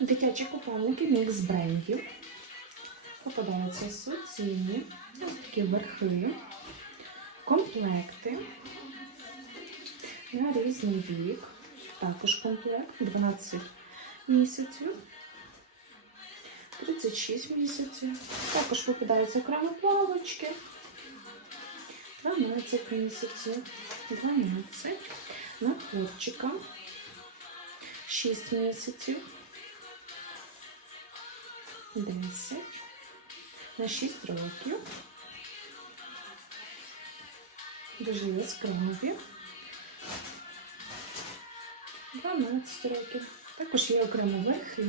Дитячі купальники мікс брендів. Попадаються суцільні, ось такі верхи, комплекти на різний вік. Також комплект 12 місяців, 36 місяців. Також попадаються окремо плавочки. 12 місяців, 12 на хлопчика, 6 місяців, 10 на 6 років. Дуже яскраві. 12 років. Також є окремо верхи.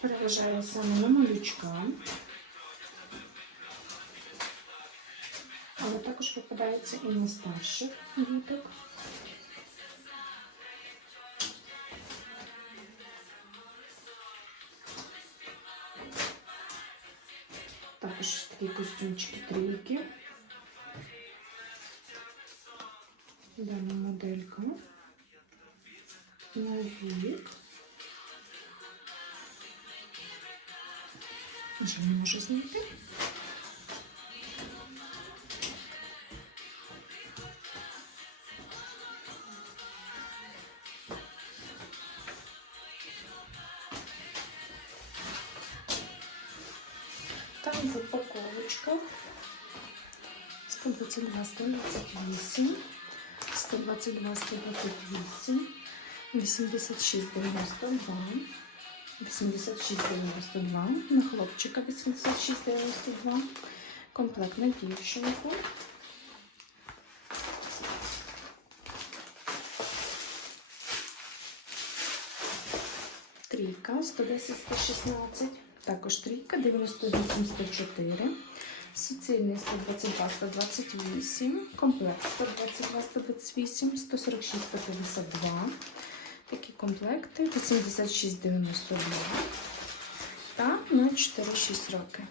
Переважаю саме малючка. Але також попадається і на старших діток. Також такі костюмчики трійки. Дана моделька. На Вже не можу знайти. Там в упаковочках 122, 128, 122, 128, 86, 92, 86, 92, на хлопчика 86, 92, комплект на дівчинку. Трійка 110, 116. Також трійка 98, 104. Суцільний 122, 128. Комплект 122, 128, 146, 152. Такі комплекти 86,92 Та на 4-6 роки.